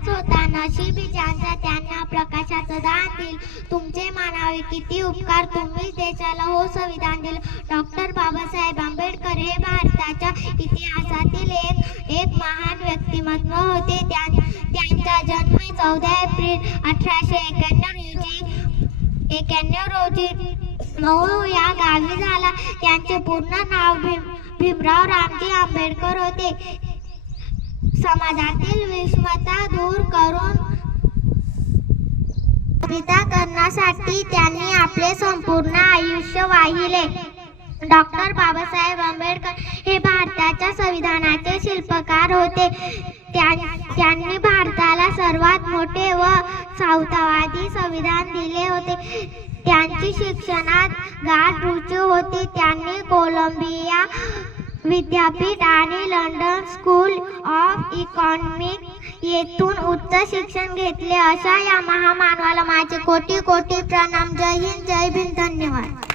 अंधाराच होता नशिबी ज्यांचा त्यांना प्रकाशाचं दान दिल. तुमचे मानावे किती उपकार, तुम्हीच देशाला हो संविधान दिलं. डॉक्टर बाबासाहेब आंबेडकर हे भारताच्या इतिहासातील एक महान व्यक्तिमत्व होते. त्यांचा जन्म 14 एप्रिल 1891 रोजी मऊ या गावी झाला. त्यांचे पूर्ण नाव भीमराव रामजी आंबेडकर होते. समाजातील विषमता दूर करून करण्यासाठी त्यांनी आपले संपूर्ण आयुष्य वाहिले. डॉक्टर बाबासाहेब आंबेडकर हे भारताच्या संविधानाचे शिल्पकार होते. त्यांनी भारताला सर्वात मोठे व समतावादी संविधान दिले होते. त्यांची शिक्षणात गाढ रुची होती. त्यांनी कोलंबिया विद्यापीठ आणि लंडन स्कूल ऑफ इकॉनॉमिक्स येथून उच्च शिक्षण घेतले. अशा या महामानवाला माझे कोटी कोटी प्रणाम. जय हिंद, जय भीम, धन्यवाद.